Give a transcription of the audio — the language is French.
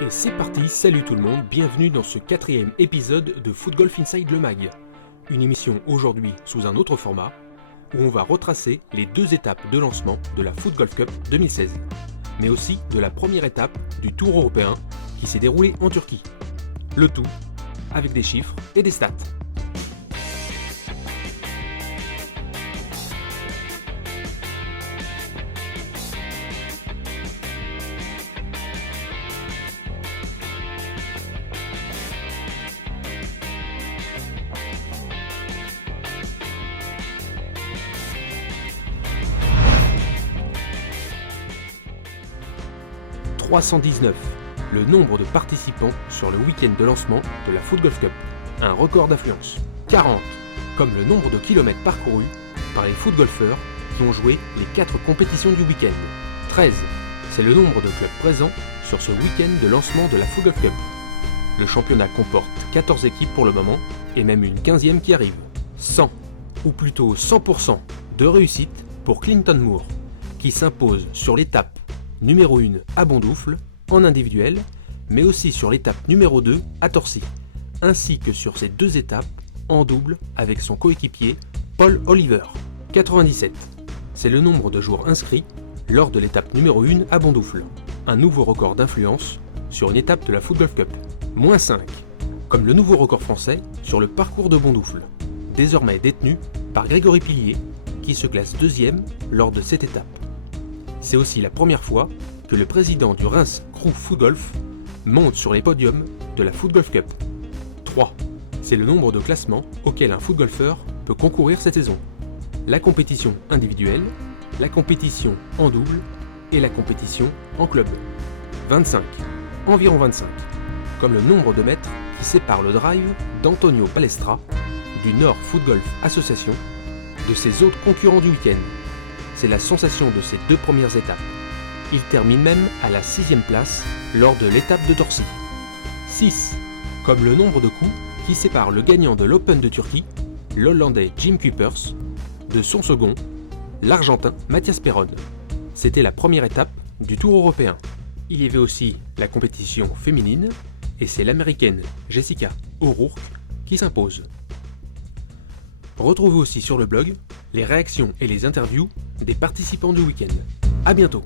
Et c'est parti, salut tout le monde, bienvenue dans ce 4e épisode de Foot Golf Inside le Mag. Une émission aujourd'hui sous un autre format, où on va retracer les 2 étapes de lancement de la Foot Golf Cup 2016, mais aussi de la première étape du Tour européen qui s'est déroulé en Turquie. Le tout avec des chiffres et des stats. « 319, le nombre de participants sur le week-end de lancement de la Foot Golf Cup, un record d'affluence. 40, comme le nombre de kilomètres parcourus par les foot golfeurs qui ont joué les 4 compétitions du week-end. 13, c'est le nombre de clubs présents sur ce week-end de lancement de la Foot Golf Cup. Le championnat comporte 14 équipes pour le moment et même une 15e qui arrive. 100, ou plutôt 100% de réussite pour Clinton Moore, qui s'impose sur l'étape numéro 1 à Bondoufle, en individuel, mais aussi sur l'étape numéro 2 à Torcy, ainsi que sur ces 2 étapes en double avec son coéquipier Paul Oliver. 97, c'est le nombre de jours inscrits lors de l'étape numéro 1 à Bondoufle, un nouveau record d'influence sur une étape de la Foot Golf Cup. Moins 5, comme le nouveau record français sur le parcours de Bondoufle, désormais détenu par Grégory Pillier, qui se classe 2e lors de cette étape. C'est aussi la première fois que le président du Reims Crew Foot Golf monte sur les podiums de la Foot Golf Cup. 3. C'est le nombre de classements auxquels un foot golfeur peut concourir cette saison. La compétition individuelle, la compétition en double et la compétition en club. 25. Environ 25. Comme le nombre de mètres qui sépare le drive d'Antonio Balestra du Nord Foot Golf Association de ses autres concurrents du week-end. C'est la sensation de ces 2 premières étapes. Il termine même à la 6e place lors de l'étape de Torcy. 6. Comme le nombre de coups qui sépare le gagnant de l'Open de Turquie, l'Hollandais Jim Kuipers, de son second, l'Argentin Mathias Perron. C'était la première étape du Tour européen. Il y avait aussi la compétition féminine, et c'est l'Américaine Jessica O'Rourke qui s'impose. Retrouvez aussi sur le blog les réactions et les interviews des participants du week-end. À bientôt!